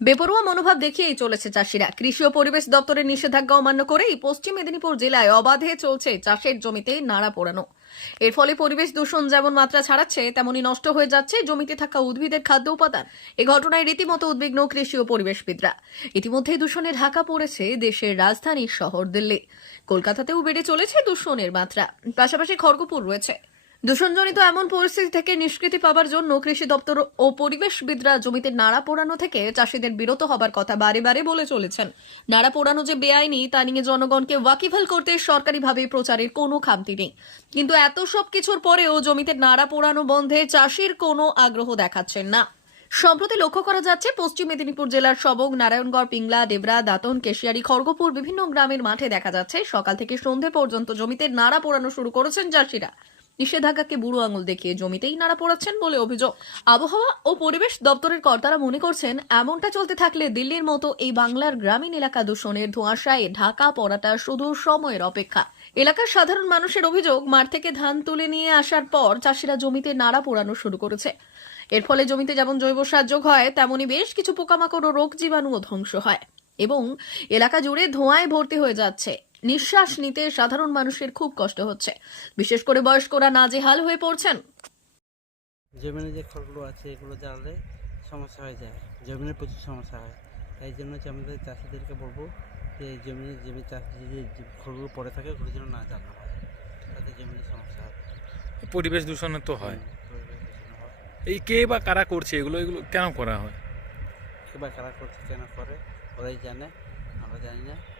বেপরোয়া মনোভাব দেখিয়েই চলেছে চাষিরা। কৃষি ও পরিবেশ দপ্তরের নিষেধাজ্ঞা অমান্য করেই পশ্চিম মেদিনীপুর জেলায় অবাধে চলছে চাষের জমিতে নাড়া পোড়ানো। এর ফলে পরিবেশ দূষণ যেমন মাত্রা ছাড়াচ্ছে তেমনি নষ্ট হয়ে যাচ্ছে জমিতে থাকা উদ্ভিদের খাদ্য উপাদান। এ ঘটনায় রীতিমতো উদ্বিগ্ন কৃষি ও পরিবেশবিদরা। ইতিমধ্যেই দূষণে ঢাকা পড়েছে দেশের রাজধানী শহর দিল্লি। কলকাতাতেও বেড়ে চলেছে দূষণের মাত্রা। পাশাপাশি খড়গপুর রয়েছে। দূষণজনিত এমন পরিস্থিতি থেকে নিষ্কৃতি পাবার জন্য কৃষি দপ্তর ও পরিবেশবিদরা জমিতে নাড়া পোড়ানো থেকে চাষিদের বিরত হবার কথা বারে বারে বলে চলেছেন। নাড়া পোড়ানো যে বেআইনি, তা নিয়ে জনগণকে ওয়াকিফাল করতে সরকারিভাবে প্রচারের কোনো খামতি নেই। কিন্তু এত সব কিছুর পরেও জমিতে নাড়া পোড়ানো বন্ধে চাষির কোনো আগ্রহ দেখাচ্ছেন না। সম্প্রতি লক্ষ্য করা যাচ্ছে, পশ্চিম মেদিনীপুর জেলার সবং, নারায়ণগড়, পিংলা ডেবরা দাতন, কেশিয়ারি, খড়গপুর বিভিন্ন গ্রামের মাঠে দেখা যাচ্ছে, সকাল থেকে সন্ধে পর্যন্ত জমিতে নাড়া পোড়ানো শুরু করেছেন চাষিরা। নিষেধাজ্ঞাকে বুড়ো আঙুল দেখিয়ে জমিতেই নাড়া পড়াচ্ছেন বলে অভিযোগ। আবহাওয়া ও পরিবেশ দপ্তরের কর্তারা মনে করছেন, এমনটা চলতে থাকলে দিল্লির মতো এই বাংলার গ্রামীণ এলাকা দূষণের ধোঁয়াশায় ঢাকা পড়াটা শুধু সময়ের অপেক্ষা। এলাকার সাধারণ মানুষের অভিযোগ, মাঠ থেকে ধান তুলে নিয়ে আসার পর চাষিরা জমিতে নাড়া পোড়ানো শুরু করেছে। এর ফলে জমিতে যেমন জৈব সার যোগ হয়, তেমনি বেশ কিছু পোকামাকড় ও রোগ জীবাণুও ধ্বংস হয়। এবং এলাকা জুড়ে ধোঁয়ায় ভর্তি হয়ে যাচ্ছে। নিঃশ্বাস নিতে সাধারণ মানুষের খুব কষ্ট হচ্ছে। বিশেষ করে বয়স্করা নাজেহাল হয়ে পড়ছেন। জমিনে যে খড়গুলো আছে এগুলো জ্বালালে সমস্যা হয়ে যায়। জমিনে প্রচুর সমস্যা হয়। তাই জন্য হচ্ছে আমাদের চাষিদেরকে বলব যে জমিনে জমি চাষ যে যে খড়গুলো পড়ে থাকে ওগুলো যেন না জ্বালানো হয়। তাতে জমিনে সমস্যা হয়। পরিবেশ দূষণ তো হয়। পরিবেশ দূষণ হয়। এই কে বা কারা করছে এগুলো এগুলো কেন করা হয়? কে বা কারা করছে কেন করে ওরাই জানে। আমরা জানি না।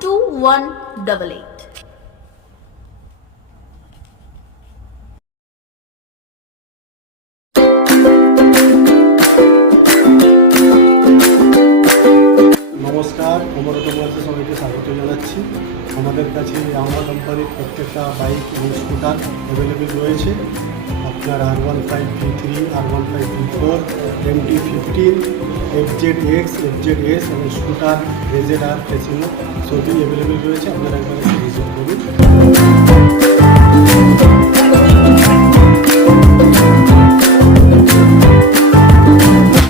2188. জানাচ্ছি। আমাদের কাছে আমার কোম্পানির প্রত্যেকটা বাইক এবং স্কুটার অ্যাভেলেবেল রয়েছে। আপনার R one five V three R one five V four M T fifteen F Z X F Z S এবং স্কুটার রেজেড আর ফেসিনো সবই অ্যাভেলেবেল রয়েছে। আপনারা একবার ভিজিট করুন।